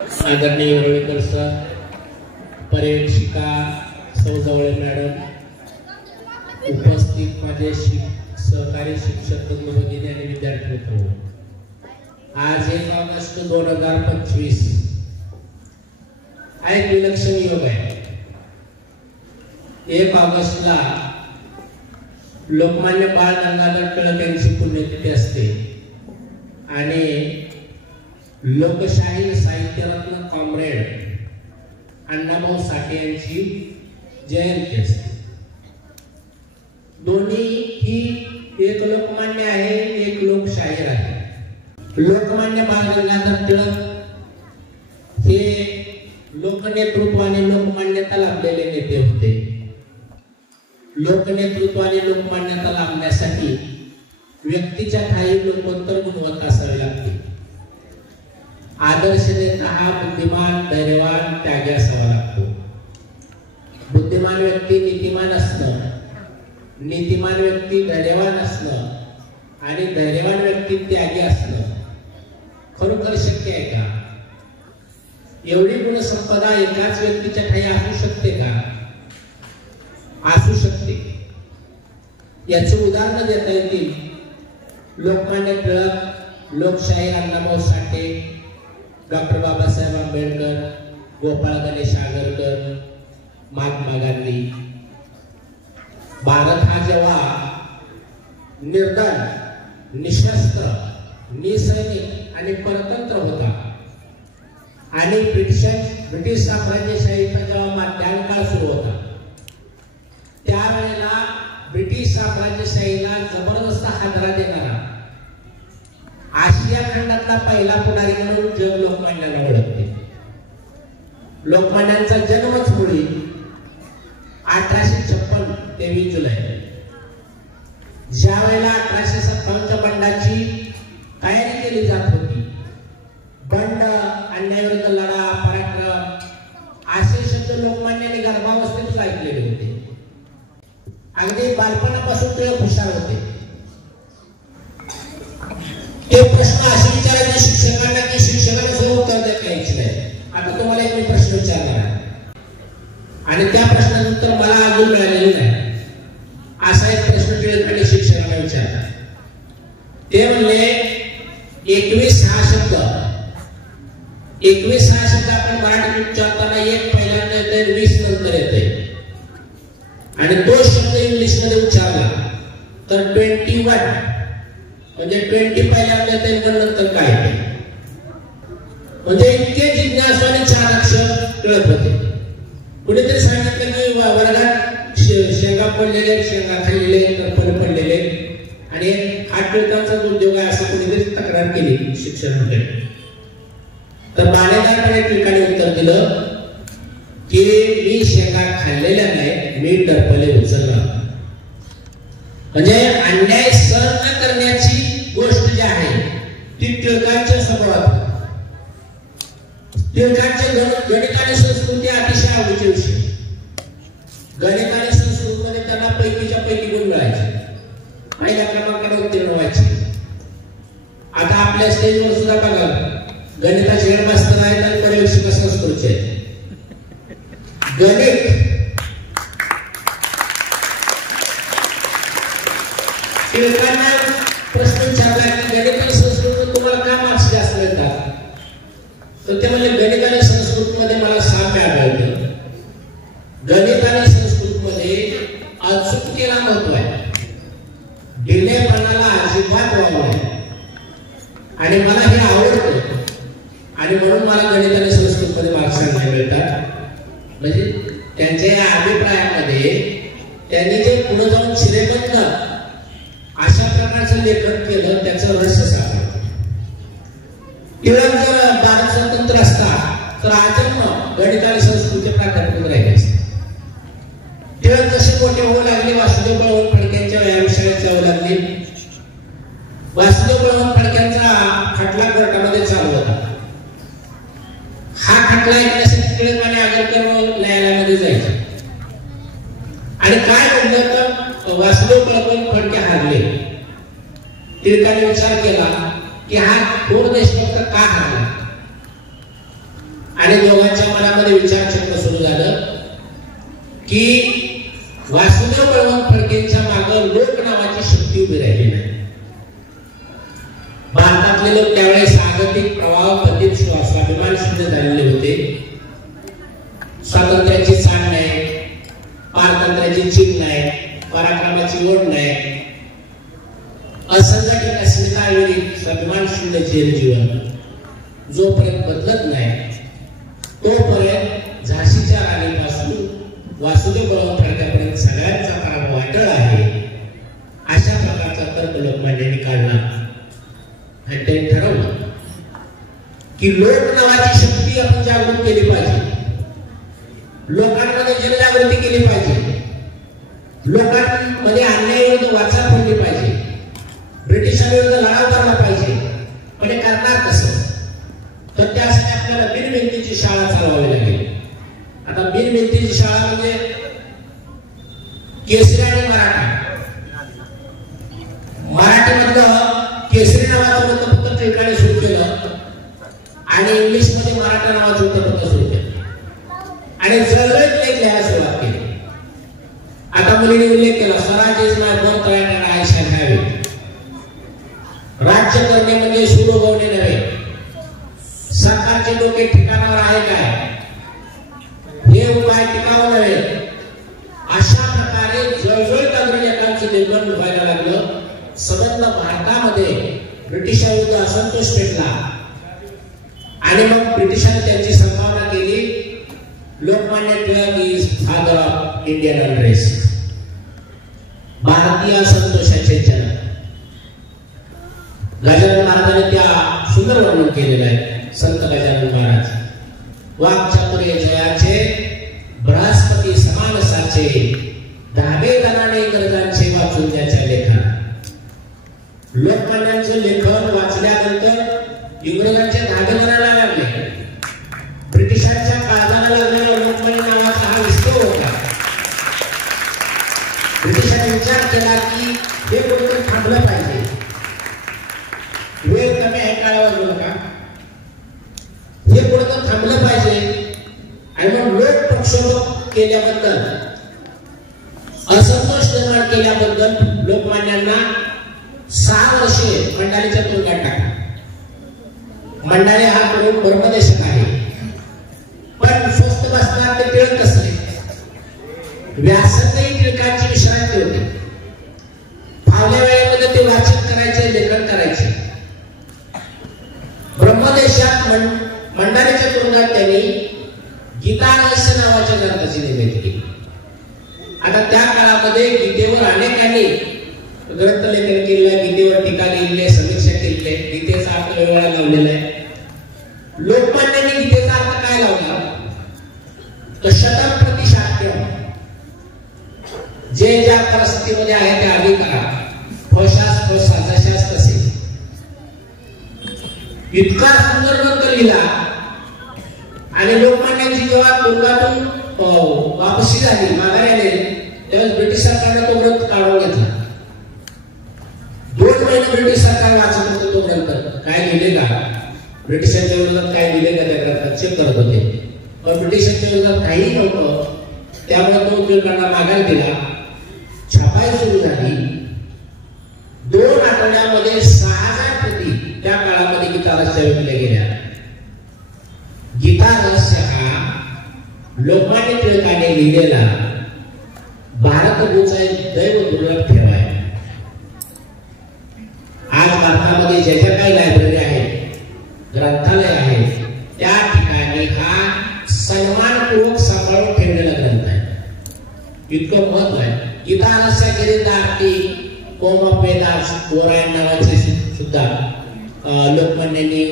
आदरणीय रोळेकर सर, पर्यवेक्षिका सौ जवळे मॅडम, उपस्थित माझे सहकारी शिक्षक बंधू भगिनी आणि विद्यार्थी मित्र, आज 1 ऑगस्ट 2025 हा एक विलक्षण योग आहे. 1 ऑगस्टला लोकमान्य बाळ गंगाधर टिळक यांची पुण्यतिथी असते आणि लोकशाही साहित्यरत्न कॉम्रेड अण्णाभाऊ साठे यांची जयंती असते. दोन्ही ही एक लोकमान्य आहे, एक लोकशाहीर आहे. लोकमान्य बाळ गंगाधर टिळक हे लोकनेतृत्व आणि लोकमान्यता लाभलेले नेते होते. लोकनेतृत्व आणि लोकमान्यता लाभण्यासाठी व्यक्तीच्या ठायी लोकोत्तर गुणवत्ता असावी लागते. आदर्श नेता हा बुद्धिमान, धैर्यवान, त्यागी असावा लागतो. बुद्धिमान व्यक्ती नीतिमान असणं, नीतिमान व्यक्ती धैर्यवान असणं आणि धैर्यवान व्यक्ती त्यागी असणं खरोखर शक्य आहे का? एवढी गुणसंपदा एकाच व्यक्तीच्या ठायी असू शकते का? असू शकते. याचे उदाहरण देता येतील. लोकमान्य टिळक, लोकशाहीर अण्णाभाऊ साठे, डॉक्टर बाबासाहेब आंबेडकर, गोपाळ गणेश आगरकर, महात्मा गांधी. भारत हा जेव्हा निर्दल, निशस्त्र, निसैनिक आणि परतंत्र होता आणि ब्रिटिश साम्राज्यशाहीचा जेव्हा मध्यांकाळ सुरू होता, त्यावेळेला ब्रिटिश साम्राज्यशाहीला जबरदस्त हादरा देणारा आशिया खंडातला पहिला पुढारी म्हणून जग लोकमान्याला ओळखते. लोकमान्यांचा जन्मच मुळी 1856 23 जुलै. ज्या वेळेला 1857 बंडाची तयारी केली जात होती, बंड, अन्यायाविरुद्ध लढा, पराक्रम असे शब्द लोकमान्यांनी गर्भावस्थेतच ऐकलेले होते. अगदी बालपणापासून ते हुशार होते. ते प्रश्न असे विचारायचे शिक्षकांना की शिक्षकांना सुद्धा उत्तर देता यायचे नाही. आता तुम्हाला एक मी प्रश्न विचारणार आहे आणि त्या प्रश्नाचं उत्तर मला अजून मिळालेलं नाही. असा एक प्रश्न टिळकांनी शिक्षकांना विचारला. ते म्हणले 21 हा शब्द आपण मराठीत उच्चारताना एक पहिल्यांदा येते, 20 नंतर येते आणि तो शब्द इंग्लिश मध्ये उच्चारला तर 21 म्हणजे 20 पहिल्यांदा येते, नंतर काय? म्हणजे इतके जिज्ञासू आणि चाणक्ष कळत होते. कुणीतरी सांगितलं की वर्गात शेंगा पडलेले, शेंगा खाल्लेले, टरफल पडलेले आणि हा टिळकांचा उद्योग आहे असं कुणीतरी तक्रार केली शिक्षण मंडळी. तर मान्यताने टिळकाने उत्तर दिलं की मी शेंगा खाल्लेल्या नाही, मी टरफले उचलला. म्हणजे अन्याय सहन न करण्याची गोष्ट जी आहे ती टिळकांच्या स्वभावात. टिळकांचे गणित आणि संस्कृती अतिशय आवडीचे विषय. गणित आणि संस्कृतीमध्ये त्यांना पैकीच्या पैकी गुण मिळायचे, पहिल्या क्रमांकाने उत्तीर्ण व्हायचे. आता आपल्या स्टेजवर सुद्धा बघा, गणिताचे हेडमास्तर आहेत आणि पर्यवेक्षक संस्कृतचे आहेत. गणित टिळकांना प्रश्न विचारला की गणित आणि संस्कृत तुम्हाला काय मार्क्स जास्त मिळतात? तर ते म्हणजे गणित आणि संस्कृत मध्ये मला साम्य आढळलं. गणित आणि संस्कृत मध्ये अचूकतेला महत्व आहे, ढिलेपणाला अजिबात वाव आहे आणि मला हे आवडतं आणि म्हणून मला गणित आणि संस्कृत मध्ये मार्क्स चांगले मिळतात. म्हणजे त्यांच्या या अभिप्रायामध्ये त्यांनी जे पुढे जाऊन श्रीमंत अशा प्रकारचं लेखन केलं, त्याचं रहस्य सापडलं. टिळक जर भारत स्वतंत्र असता तर आजन्म गणित आणि संस्कृती प्राध्यापक राहिले असते. टिळक जसे मोठे होऊ लागले, वासुदेव बळवंत फडक्यांच्या व्यायामशाळेत जाऊ लागले. वासुदेव बळवंत फडक्यांचा खटला कोर्टामध्ये चालू होता. हा खटला ऐकण्यासाठी टिळक आणि आगरकर न्यायालयामध्ये जायचे आणि काय म्हणलं तर वासुदेव बळवंत फडके हारले. टिळकाने विचार केला की हा थोर देशभक्त का हारला. आणि दोघांच्या मनामध्ये विचारचक्र सुरू झालं की वासुदेव बळवंत फडकेंच्या मागे लोक नावाची शक्ती उभी राहिली नाही. भारतातले लोक त्यावेळेस जागतिक प्रवाह पद्धत स्वाभिमान सिद्ध झालेले होते. स्वातंत्र्याची चाल नाही, पारतंत्र्याची चीन नाही, पराक्रमाची ओढ नाही, असंघटित अस्मितावेळी स्वाभिमानशील जीवन जोपर्यंत बदलत नाही तोपर्यंत झाशीच्या राणीपासून वासुदेव बळवंत फडक्यापर्यंत सगळ्यांचा पराभव वाटळ आहे. अशा प्रकारचा तर्क लोकमान्यांनी काढला आणि त्यांनी ठरवलं की लोक नावाची शक्ती आपण जागृत केली पाहिजे, लोकांमध्ये जनजागृती केली पाहिजे, लोकांमध्ये अन्यायाविरुद्ध वाचा फोडली पाहिजे, ब्रिटिशांविरुद्ध लढा करला पाहिजे. पण हे करणार कसं? तर त्यासाठी आपल्याला बिनविनंतीची शाळा चालवावी लागेल. आता बिनविनंतीची शाळा म्हणजे केसरी आणि मराठीमधलं केसरी नावाचं वृत्तपत्र टिळकाने सुरू केलं आणि इंग्लिश मध्ये मराठा नावाचं वृत्तपत्र सुरू केलं आणि जळजळीत लेख लिहायला सुरुवात केली. आता मुलीने उल्लेख केला, Swaraj is my birthright and I shall have it. राज्य करणे म्हणजे सूड उगवणे नव्हे, सरकारचे डोके ठिकाणावर आहे काय हे उपाय टिकावं नव्हे. अशा प्रकारे जळजळीत आंदोलकांचं निर्माण व्हायला लागलं. संबंध भारतामध्ये ब्रिटिशांविरुद्ध असंतोष पेटला आणि मग ब्रिटिशांनी त्यांची संभावना केली. Lokmanya Tilak is father of Indian unrest, भारतीय असंतोषाचे जनक. गजानन महाराजांनी त्या सुंदर वर्णन केलेलं आहे. संत गजानन महाराज वाक्चातुर्य जयाचे बृहस्पती समान साचे, धाबे दराने गरजांचे वाचून त्याच्या लेखन. लोकमान्यांचं लेखन वाचल्यानंतर इंग्रजांचे धाबे दराला लागले. ब्रिटिशांच्या काळजाला लागलेला लोकमान्य नावाचा हा विस्तार होता. ब्रिटिशांनी विचार केला की हे कुठेतरी थांबलं पाहिजे. वेळ कमी आहे काळावर बोल का, हे कुठेतरी थांबलं पाहिजे. आणि मग लोक प्रक्षोभ केल्याबद्दल, असंतोष निर्माण केल्याबद्दल लोकमान्यांना 6 वर्षे मंडालीच्या तुरुंगात टाकला. मंडाले हा ब्रह्मदेशक आहे, पण स्वस्त बसणार ते टिळक कसले. व्यासंगाई टिळकांची विश्रांती होती. फावल्या वेळेमध्ये ते वाचन करायचे, लेखन करायचे. ब्रह्मदेशात मंडालीच्या तुरुंगात त्यांनी गीता रहस्य नावाच्या ग्रंथाची निर्मिती केली. आता त्या काळामध्ये गीतेवर अनेकांनी ग्रंथलेखन केलेलं आहे, गीतेवर टीका लिहिलेली आहे, समीक्षा केलेली आहे, गीतेचा अर्थ वेगळा लावलेला आहे. लोकमान्यांनी गीतेचा अर्थ काय लावला तर शतक प्रतिशाक्यम, जे ज्या परिस्थितीमध्ये आहे ते आधी करा, फशास फसा जशास तसे. इतका सुंदर ग्रंथ लिहिला आणि लोकमान्यांची जेव्हा तुरुंगातून वापसी झाली, माघारी आले, त्यावेळेस ब्रिटिश सरकारने तो ग्रंथ काढून घेतला. 2 महिने ब्रिटिश सरकार वाचत होते तो ग्रंथ, काय लिहिले का, ब्रिटिशांच्या विरोधात काय लिहिले का त्या ग्रंथात चेक करत होते. पण ब्रिटिशांच्या विरोधात काही नव्हतं, त्यामुळे तो टिळकांना माघार दिला. छापाई सुरू झाली. 2 आठवड्यामध्ये 6000 प्रती त्या काळामध्ये गीता रहस्य विकल्या गेल्या. गीता रहस्य हा लोकमान्य टिळकाने लिहिलेला भारतभूचा एक दैव दुर्लभ ठेवा आहे. आज भारतामध्ये ज्या ज्या काही लायब्ररी आहेत, ग्रंथालय आहे, त्या ठिकाणी हा सन्मानपूर्वक सांभाळून ठेवलेला ग्रंथ आहे. इतकं महत्व आहे. गीता रहस्य गिरीदार्टी कोम वेदास कोरायण नावाचे सुद्धा लोकमान्यांनी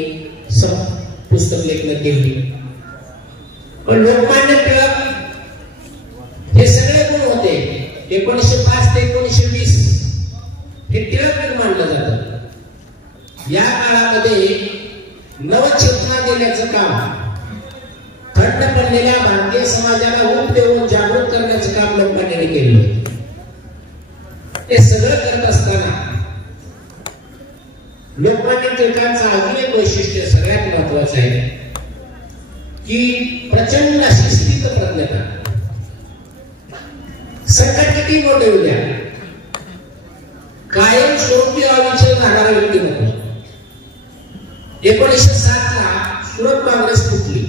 पुस्तक लेखन केली. पण लोकमान्य टिळक हे सगळे गुण होते. 1905 ते 1920 हे टिळक मानलं जातं. या काळामध्ये नवचेतना देण्याचं काम, थंड पडलेल्या भारतीय समाजाला ऊब देऊन जागृत करण्याचं काम लोकमान्यांनी केलं. हे सगळं करत असताना लोकमान्य टिळकांचं अजून एक वैशिष्ट्य सगळ्यात महत्वाचं आहे. की प्रचंड अशी स्थितप्रज्ञता. संकट किती मोठे उद्या कायम स्वरूपी अविचल राहणारा व्यक्ती नको. 1907 ला सुरत काँग्रेस फुटली.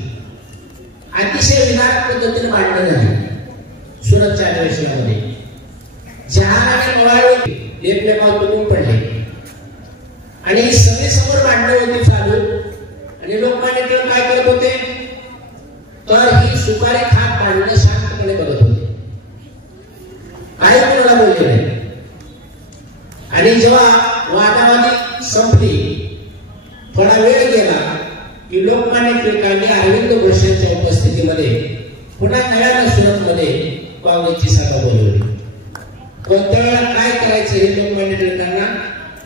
अतिशय विनायक पद्धतीने मांडणं झाली सुरतच्या अधिवेशनामध्ये. जहान आणि मवाळी एकमेकावर तुटून पडले आणि सगळे समोर मांडणं होती चालू. आणि लोकमान्य टिळक काय करत होते तर ही सुपारी खात मांडणं शांतपणे बघत होते. काही कोणाला बोलले नाही. आणि जेव्हा वादावादी संपली थोडा वेळ गेला की लोकमान्य टिळकांनी अरविंद घोषांच्या उपस्थितीमध्ये पुन्हा नव्यानं सुरतमध्ये काँग्रेसची सभा बोलवली. कोणत्या वेळा काय करायचं हे लोकमान्य टिळकांना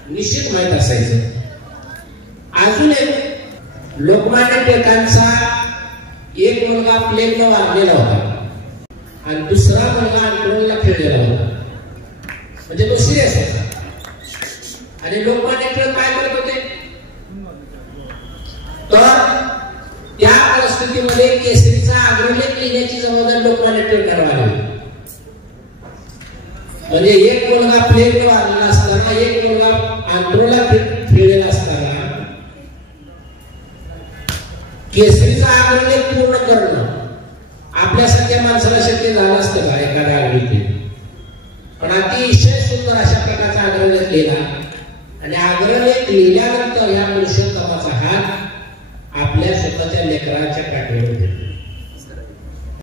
निश्चित माहित असायचं. अजून एक लोकमान्य टिळकांचा एक मुलगा प्लेगनं वारलेला होता आणि दुसरा मुलगा अंतरुणाला खेळलेला होता. म्हणजे तो सिरियस होता. आणि लोकमान्य टिळक काय करत होते तर त्या परिस्थितीमध्ये केसरीचा अग्रलेख लिहिण्याची जबाबदारी लोकमान्य टिळकांना आली. म्हणजे एक मुलगा प्लेगनं वारलेला असताना एक मुलगा अंतरुणाला